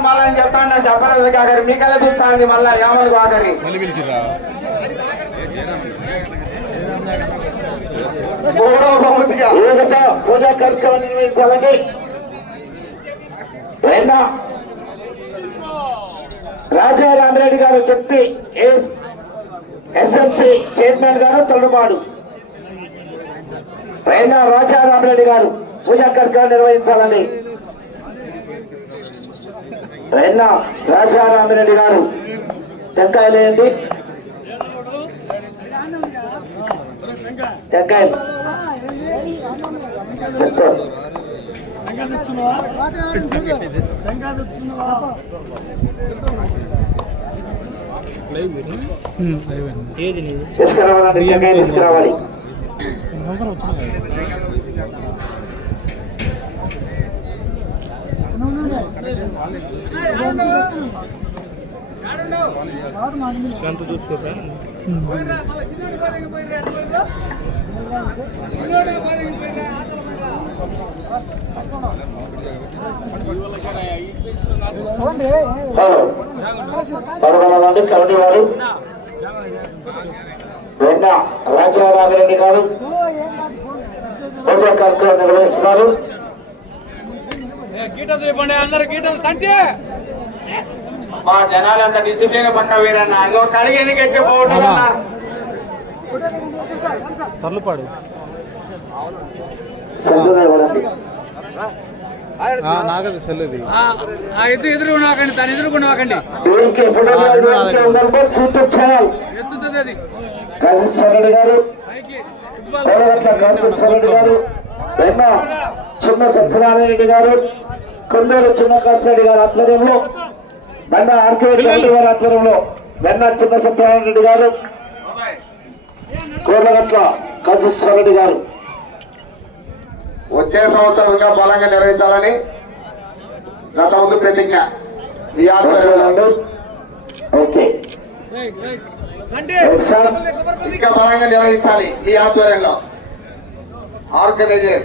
మళ్ళీ అని చెప్తాండ చెప్పలేదు కాకరి మీకల్లా తెచ్చాంది మళ్ళా ఏమను కాకరి మళ్ళీ పిలిచిరా మూడో బహుమతిగా పూజా కార్యక్రమం నిర్వహించాలని పైన రాజా రామరెడ్డి గారు చెప్పి ఎస్ఎంసి చైర్మన్ గారు తొలమాడు పైన రాజా రామరెడ్డి గారు పూజా కార్యక్రమం నిర్వహించాలని. పైన రాజా రామరెడ్డి గారు? టెంకాయలేయండి టెంకాయలు. చెప్తారు తీసుకురావాలంటే టెంకాయలు తీసుకురావాలి. ఎంత చూస్తురా హలో పదకొండు కమిటీ వారు. వెన్న రాజారామిరెడ్డి గారు. పూజా కార్యక్రమం నిర్వహిస్తున్నారు. మా జనాలు అంత డిసిప్లిన్ పక్క వీరన్న. ఇంకో కడిగి ఎన్నిక చెప్పబోతున్నా తర్లుపాడు సందుగా ఇవ్వడండి నాగదు సెల్లుది. ఎదురు ఎదురుకున్నాకండి దాని ఎత్తుతుంది అది. గారు. కోడగట్ల కాశేశ్వరరెడ్డి గారు? వెన్న చిన్న సత్యనారాయణ గారు కొందరు చిన్న కాశరెడ్డి గారి ఆధ్వర్యంలో వెన్న ఆర్కే కమిటీ వారి ఆధ్వర్యంలో వెన్న చిన్న సత్యనారాయణ రెడ్డి గారు కోడగట్ల కాశేశ్వరరెడ్డి గారు. వచ్చే సంవత్సరం ఇంకా బలంగా నిర్వహించాలని గత ముందు ప్రతిజ్ఞ. మీ ఆధ్వర్యంలో. ఓకే. ఇంకా బలంగా నిర్వహించాలి మీ ఆధ్వర్యంలో. ఆర్గనైజర్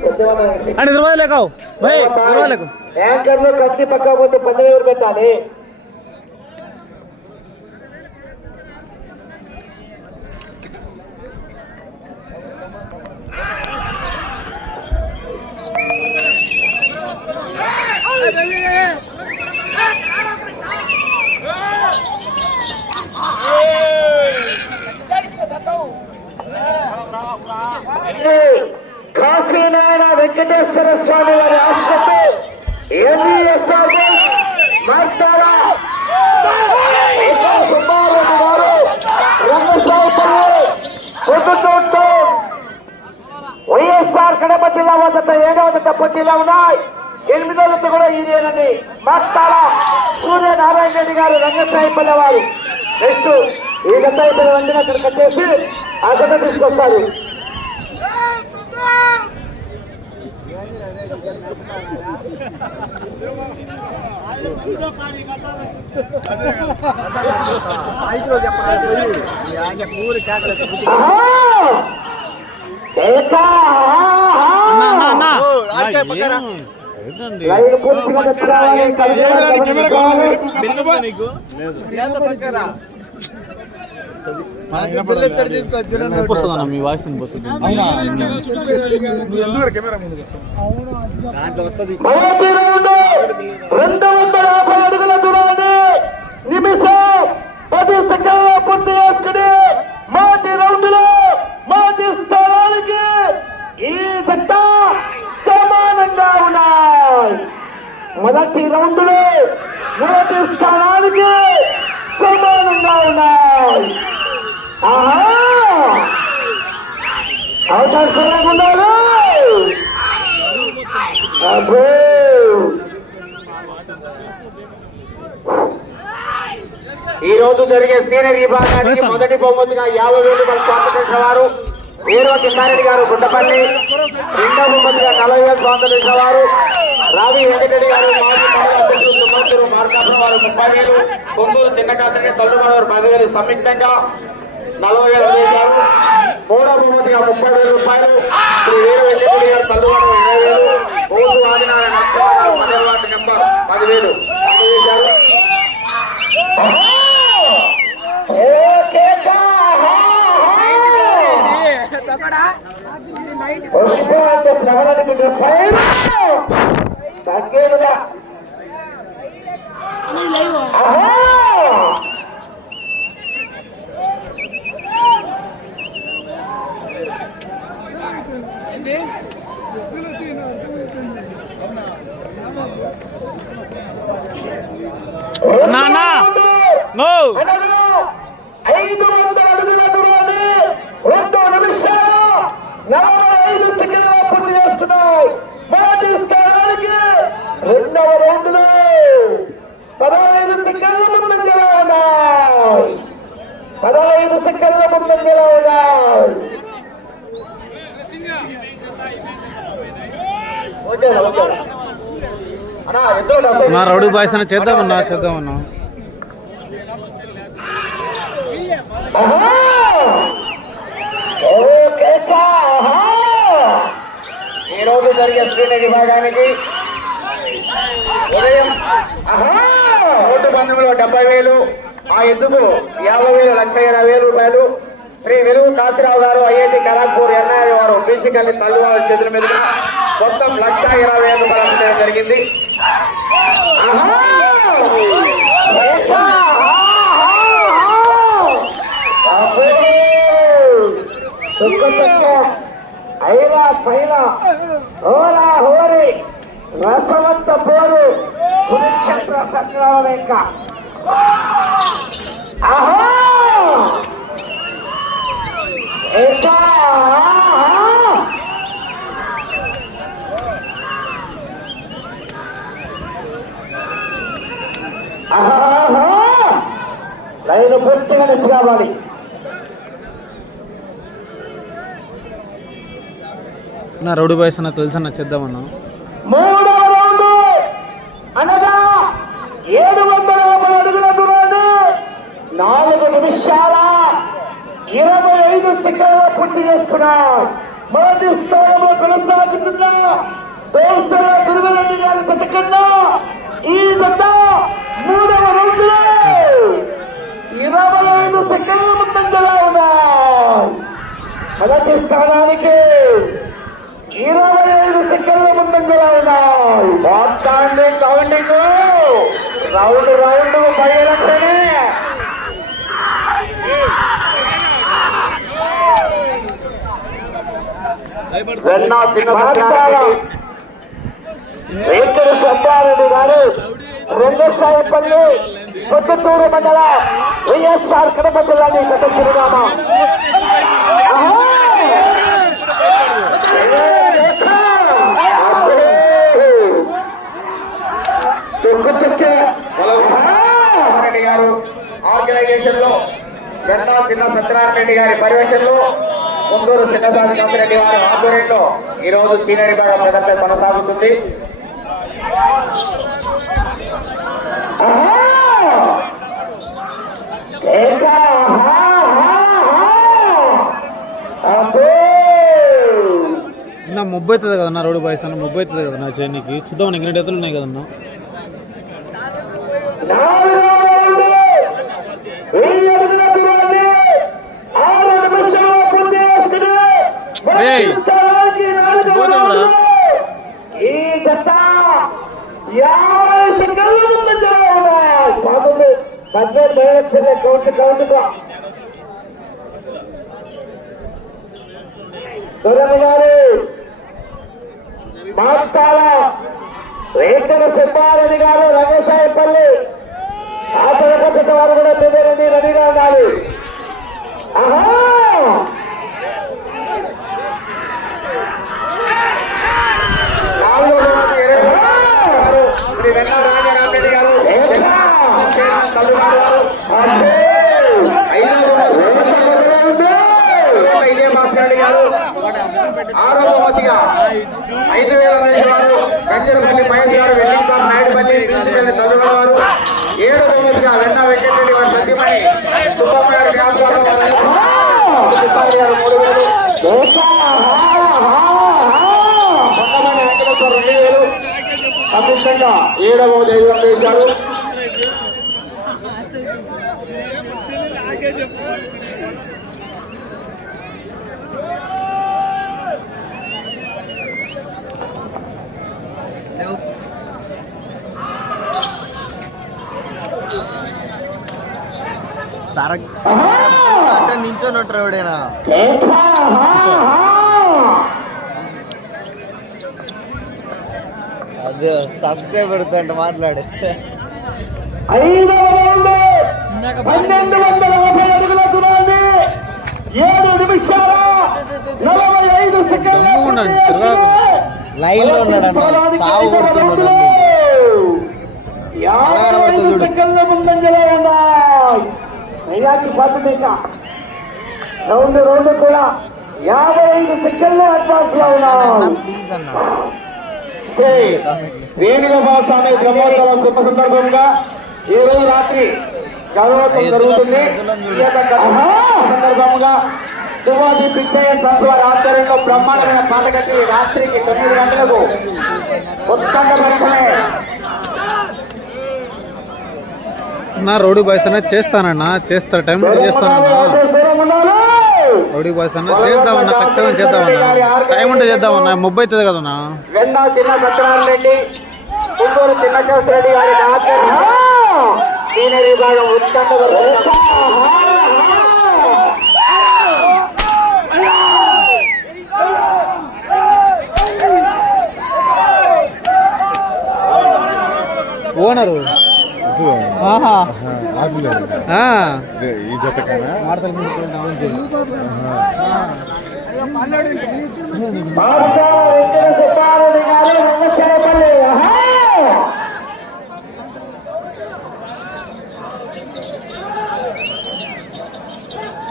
సత్యమన్నా అండ్ ఇద్దరు బాగా లేకావు భయ్ ఇద్దరు బాగా లేకు యాంకర్ లో కత్తి పక్క పోతే పది ఎవరు పెట్టాలి మార్తాల సూర్యనారాయణ రెడ్డి గారు రంగసాయిపల్లి వారు. నెక్స్ట్ ఈ అయిపోయిన వెంటనే అక్కడ కట్టేసి ఆ జత తీసుకొస్తారు లైన్ పూర్తిగా తెచ్చుకోవాలి వస్తుందన్న? మీ వాయిస్ రౌండ్. వందల యాభై అడుగుల నిమిషం పది సెకండ్ల పూర్తి చేసుకుని మొదటి రౌండ్లో మొదటి స్థానానికి ఈ జట్ట సమానంగా ఉన్నాయి మొదటి రౌండ్లో మొదటి స్థానానికి సమానంగా ఉన్నాయి. అవకాశం అబ్బో! ఈ రోజు జరిగే సీనియర్ విభాగానికి మొదటి బహుమతిగా యాభై వేలు స్వాగతం చేసిన వారు ఏరో కిన్నారెడ్డి గారు గుండపల్లి. రెండవ బహుమతిగా నలభై వేలు స్వాగతం చేసిన వారు రావి వెంకటరెడ్డి గారు కొందరు మార్కాపురం వారు ముప్పై వేలు కొందూరు చిన్నకాతని తొలగడవారు పదివేలు సంయుక్తంగా నలభై వేలు చేశారు. మూడవ బహుమతిగా ముప్పై వేల రూపాయలు. శ్రీ వీర వెంకటరెడ్డి గారు తల్లువాడు ఇరవై వేలు. ఓటు ఆదినారాయణ నరసింహారావు నెంబర్ పదివేలు అందజేశారు పుష్పాంత తగ్గేదిగా నా నా! ఐదు వందల అడుగుల దూరాన్ని రెండు నిమిషాలు నలభై ఐదు సెకండ్ల పూర్తి చేస్తున్నాయి మొదటి స్థానానికి రెండవ రౌండ్లో పదహైదు సెకండ్ల ముందంజలో ఉన్నాయి నా రౌడీ బాయ్స్ అని చేద్దామన్నా చేద్దామన్నా ఈ రోజు జరిగే స్త్రీల విభాగానికి ఉదయం ఓటు పందెంలో డెబ్బై వేలు ఆ ఎద్దుకు యాభై వేలు లక్ష ఇరవై వేలు రూపాయలు. శ్రీ వెలుగు కాశీరావు గారు ఐఐటి ఖరాగ్పూర్ ఎన్ఐ వారు బీసీకల్లి తల్లివారి చేతుల మీద మొత్తం లక్ష ఇరవై వేల రూపాయలు జరిగింది. అయినా పైన హోరా హోరి రసవంత పోరు కురుక్షేత్ర సంగ్రామం యొక్క లైన్ పూర్తిగా నుంచి కావాలి నా రౌడీ బాయ్స్ అన్న తెలుసన్నా చేద్దామన్నా మూడవ రౌండ్ అనగా ఏడు వందల యాభై అడుగుల దూరాన్ని విషయాల ఇరవై ఐదు సెకండ్ల పూర్తి చేసుకున్నాం. మొదటి స్థానంలో కొనసాగుతున్న దోసల గురువరెడ్డి గారి తట్టుకన్నా ఈ దట్ట మూడవ రౌండ్ ఇరవై ఐదు సెకండ్ల ముందంజలో ఉన్నాయి. మొదటి స్థానానికి ఇరవై ఐదు సెకండ్ల ముందంజలో ఉన్నాయి. మొత్తాన్ని కౌంటింగ్. రౌండ్ రౌండ్ బయలుదేరే వెన్నా వెంకట సుబ్బారెడ్డి గారు రంగసాయపల్లి పొద్దుటూరు మండల వైఎస్ఆర్ కడప జిల్లాని గత చిరునామా ఆర్గనైజేషన్లో గంటా చిన్న సత్యనారాయణ రెడ్డి గారి పర్యవేక్షణలో ముందూరు చిన్నసాది రెడ్డి గారి ఆధ్వర్యంలో ఈ రోజు సీనియర్ విభాగం ప్రదర్శన కొనసాగుతుంది. నా ముబ్బై అవుతుంది కదన్నా రౌడీ బాయ్స్ అన్న ముబ్బై అవుతుంది కదా నా చేయనికి చూద్దాం ఇంగ్రీడ్ ఎత్తులు ఉన్నాయి కదన్నా? ఏయ్, ఈ జత యాభై సెకండ్ల కౌంట్ గారు మాట్లాడ. వెంకట సుబ్బారెడ్డి గారు రంగసాయపల్లి. ఆ తరగతి వారు కూడా పెద్దరెడ్డి రెడీగా ఉండాలి. ఆహా! ఆరో బహుమతిగా ఐదు వేల వేసేవారు గంజరపల్లి మహేష్ గారు ఏడవ ఐదు వందలు సర అంటే నించొని ఉంటారు ఎవడైనా. అదే సబ్స్క్రైబర్ అంటే మాట్లాడే. ఐదవ రౌండ్ పన్నెండు వందల యాభై అడుగుల దూరాన్ని ఏడు నిమిషాల నలభై ఐదు సెకండ్ల గమ్ముగా ఉండండి, తిరగకు. లైన్లో ఉన్నాడన్న సాగు కొడుతున్నాడు యాభై ఐదు సెకండ్ల ముందంజలో ఉన్నాయి అయ్యాకి బాధ్యత రౌండ్ రౌండ్ కూడా యాభై ఐదు సెకండ్ల అడ్వాన్స్లో ఉన్నాయి ప్లీజ్ అన్న శ్రీ వేణుగోపాల స్వామి బ్రహ్మోత్సవం శుభ సందర్భంగా ఈ రోజు రాత్రి గౌరవం జరుగుతుంది సందర్భంగా పిచ్చయ్య సంస్థ వారి ఆధ్వర్యంలో బ్రహ్మాండమైన పాట కట్టి రాత్రికి తొమ్మిది గంటలకు ఉత్కంఠ పరీక్షలే నా రౌడీ బాయ్స్ అనేది చేస్తానన్నా చేస్తా టైం చేస్తానన్నా? రౌడీ బాయ్స్ అన్న చేద్దామన్నా ఖచ్చితంగా చేద్దామన్నా. టైం ఉంటే చేద్దామన్నా ముప్పై అవుతుంది కదన్నా? ఓనరు. ఈ జత కన్నా ఆడతల ముందుకు వెళ్ళి ఆన్ చేయి. బాబా వెంకట సుబ్బారెడ్డి గారు రంగశాయపల్లి ఆహా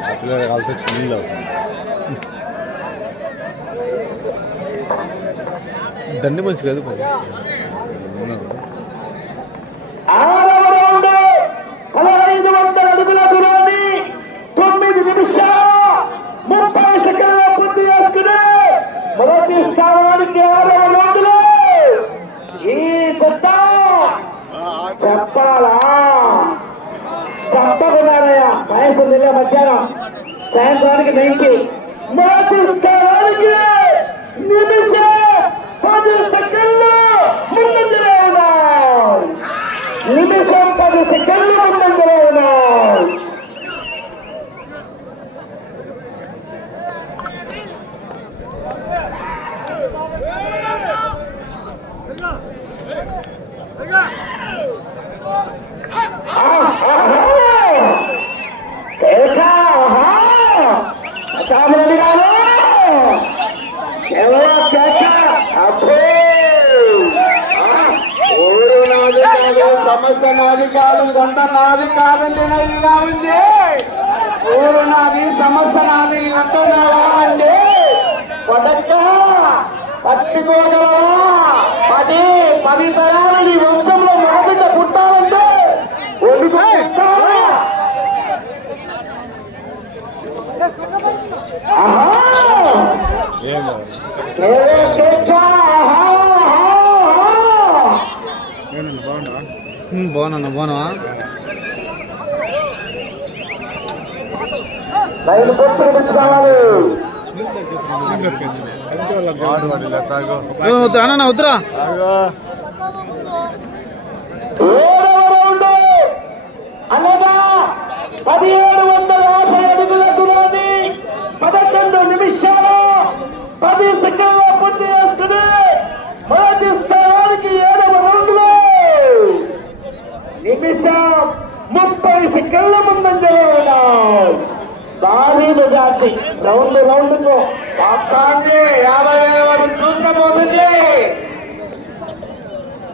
ఆ పిల్లలు కలిసి చిన్నీళ్ళు అవుతుంది దండి మనిషి కాదు మరి. ఆరవ రౌండ్ పదహైదు వందల అడుగుల దూరాన్ని తొమ్మిది నిమిషాల ముప్పై సెకండ్ల పూర్తి చేసుకుని మొదటి స్థానానికి ఆరవ రౌండ్లో ఈ కొత్త చెప్పాలా చెప్పకున్నారయ్యా వయసు మధ్యాహ్నం. సాయంత్రానికి నైన్కి. నిమిషం పది సెకండ్లు ముందంజలో ఉన్నారు నిమిషం పది సెకండ్లు ముందంజలో ఉన్నారు రామరెడ్డి గారు ఎవరో కేక అబ్బే ఊరు నాది సమస్య నాది కాదు కొండ నాది కాదండి ఇలా ఉంది. ఊరు నాది సమస్య నాది నాదండి పడక్క పట్టుకోగలవా పది పది తరాలు నీ వంశంలో మొదట పుట్టాలంటే ఒడుగు పుట్టాలా? బాగున్నా బాగున్నావా? రైలు పొత్తులు తెచ్చుకోవాలి వాడు వాడు ఇలా తాగో ఏ, వద్దురా, అన్న వద్దురా తాగో ఏడవ రౌండ్ అనగా పదిహేడు వందల యాభై అడుగుల దూరాన్ని పదకొండు నిమిషాలు పది సెకండ్ల పూర్తి చేసుకుని మొదటి స్థానానికి ఏడవ రౌండ్లో నిమిషం ముప్పై సెకండ్ల ముందంజలో ఉన్నాం మెజార్టీ రౌండ్ రౌండ్కు. మొత్తాన్ని యాభై వేల వరకు చూసుకోబోతుంది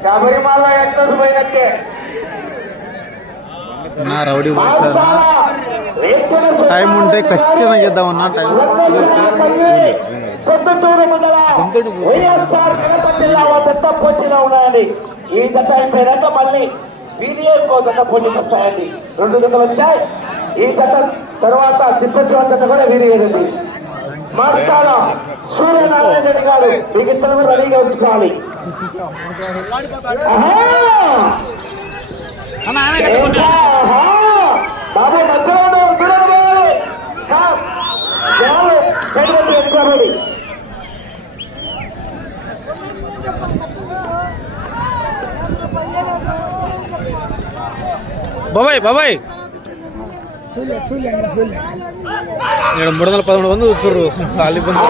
శబరిమల ఎక్సెస్ పోయినట్టే. నా రౌడీ టైం ఉంటే ఖచ్చితంగా చేద్దామన్నా టైం. పొద్దుటూరు మండలం వైఎస్ఆర్ కడప జిల్లా వద్ద పోటీలో ఉన్నాయని. ఈ అయిపోయినాక మళ్ళీ వీరియే ఇంకో పోటీకి వస్తాయండి రెండు జతలు వచ్చాయి. ఈ జత తర్వాత చిత్త జత కూడా వీరియేనండి మాట్లాడ సూర్యనారాయణ రెడ్డి గారు మీకు ఇద్దరు కూడా రెడీగా ఉంచుకోవాలి! బాబు మధ్యలో. సార్, జనాలు సైడ్ ఎక్కువాలి. బాబాయ్ బాబాయ్. ఇక్కడ మూడు వందల పదమూడు మంది చూస్తుర్రు వాళ్ళు ఇబ్బంది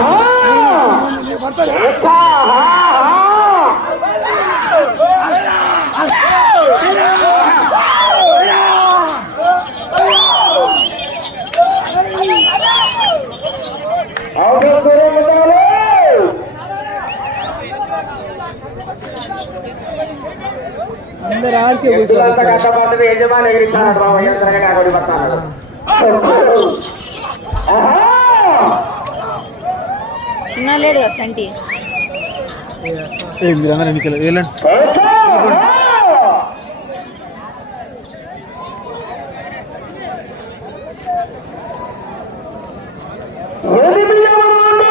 ఆహా! చిన్న లేడు సంటి. ఏ ఎన్నికలు వెళ్ళండి ఎనిమిదవ రౌండ్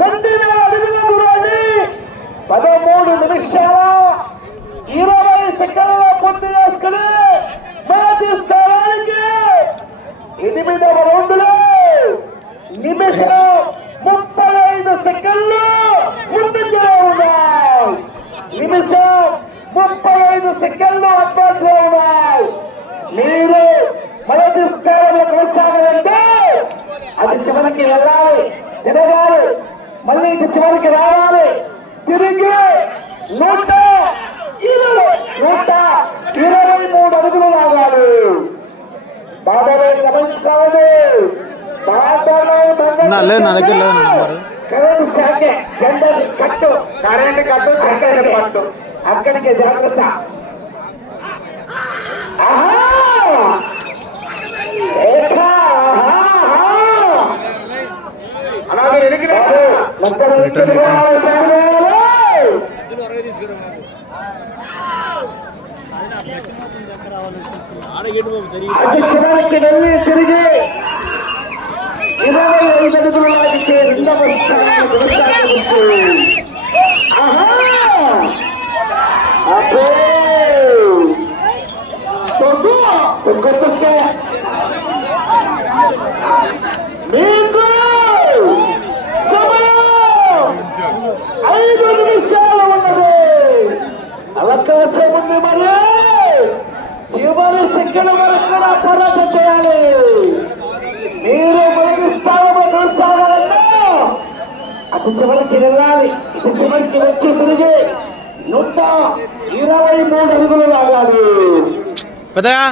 రెండు వేల అడుగుల దూరాన్ని పదమూడు నిమిషాల ఇరవై సెకండ్ల పూర్తి చేసుకుని మొదటి స్థానానికి ఎనిమిదవ రౌండ్లో నిమిషం ముప్పై ఐదు సెకండ్లు ముందుకు ఉన్నాయి నిమిషం ముప్పై ఐదు సెకండ్లు అడ్వాన్స్లో ఉన్నాయి. మీరు మొదటి స్థానంలో కొనసాగాలంటే అది చివరికి వెళ్ళాలి. తిరగాలి మళ్ళీ ఇది చివరికి రావాలి. తిరిగి నూట నూట ఇరవై మూడు అడుగులు లాగాలి. బాబాలే గమనించుకోవాలి. కరెంట్ శాఖ జెండర్ కట్టు. కరెంట్ కట్టు అక్కడికి పట్టు అక్కడికి జాగ్రత్త. అటు చివరికి వెళ్ళి తిరిగి ఇరవై ఐదు అడుగులు రెండవ స్థానాన్ని తొక్కు, మీకు ఐదు నిమిషాలు ఉన్నది. అవకాశం ఉంది మరి. చివరి సెకండ్ వరకు కూడా పోరాటం చేయాలి. మీరు మొదటి స్థానంలో కొనసాగాలన్నా అటు చివరికి వెళ్ళాలి ఇటు చివరికి వచ్చి తిరిగి నూట ఇరవై మూడు అడుగులు లాగాలి. పెద్దగా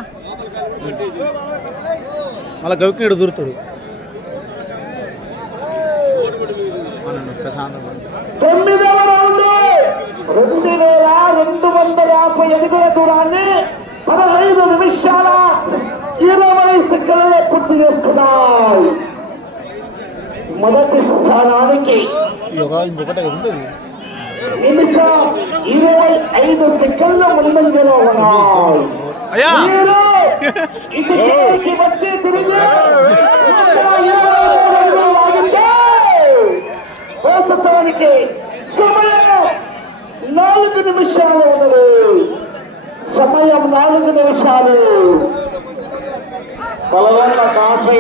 మళ్ళీ గవికినీడు దూరుతాడు. తొమ్మిదవ రౌండ్ రెండు వేల రెండు వందల యాభై అడుగుల దూరాన్ని పదహైదు నిమిషాల ఇరవై సెకండ్లలో పూర్తి చేసుకున్నాయి. మొదటి స్థానానికి ఒక నిమిషం ఇరవై ఐదు సెకండ్ల ముందంజలో ఉన్నాయి. అయ్యా. ప్రస్తుతానికి సమయం నాలుగు నిమిషాలు ఉన్నది సమయం నాలుగు నిమిషాలు కొలవల్ల కాంపై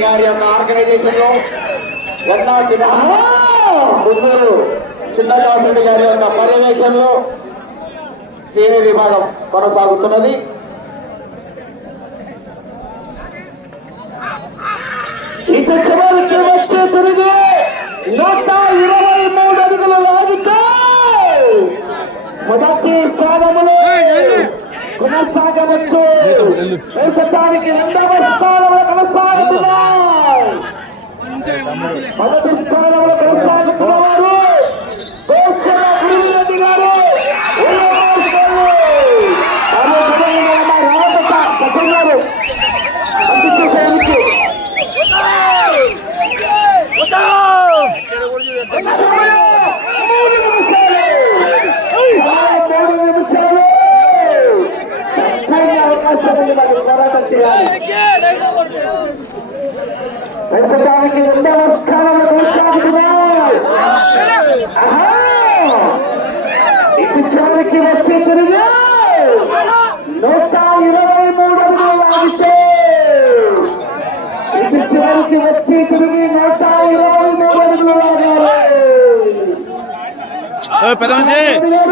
గారి యొక్క ఆర్గనైజేషన్లో ఎన్నా చిన్న ముందూరు గారి యొక్క పర్యవేక్షణలో సీనియర్ విభాగం కొనసాగుతున్నది. ఇటు చివరికి వచ్చి తిరిగి నూట ఇరవై మూడు అడుగులు లాగితే మొదటి స్థానములో కొనసాగవచ్చు దేశానికి రెండవ స్థానంలో మొదటి స్థానంలో కొనసాగుతున్న 던지 네. 네.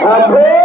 앞에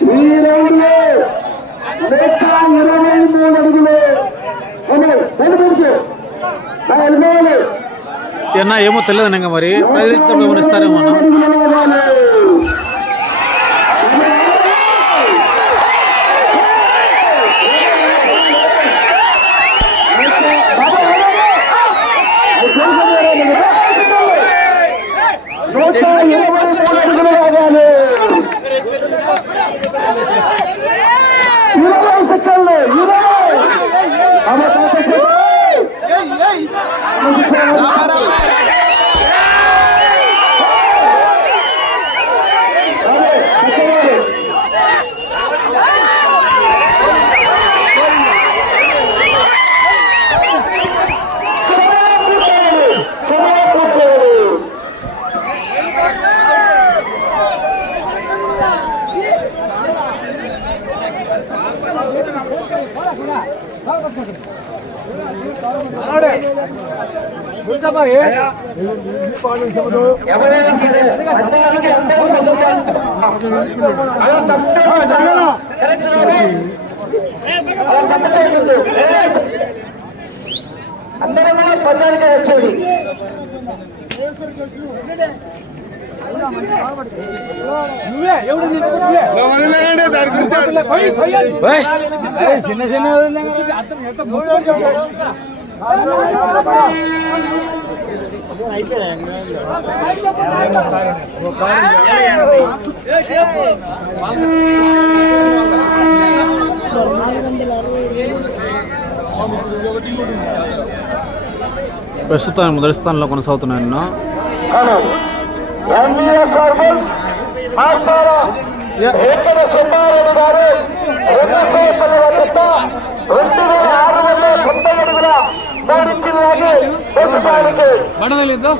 இரண்டு நூற்றாம் இருபை மூணு அடிகளே ఏమో తెలియదు మరి ప్రజలు ఇస్తారేమన్నా ఎవరైనా సరే అందరికీ అంటే అలా తప్పితే అలా తప్పితే అందరం కూడా పొందానికే వచ్చేది చిన్న చిన్న ప్రస్తుతం మొదటి స్థానంలో కొనసాగుతున్నాయన్న మండలిద్దాం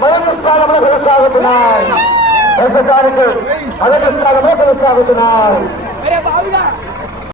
మొదటి స్థానంలో కొనసాగుతున్నాయి ప్రస్తుతానికి మొదటి స్థానంలో కొనసాగుతున్నాయి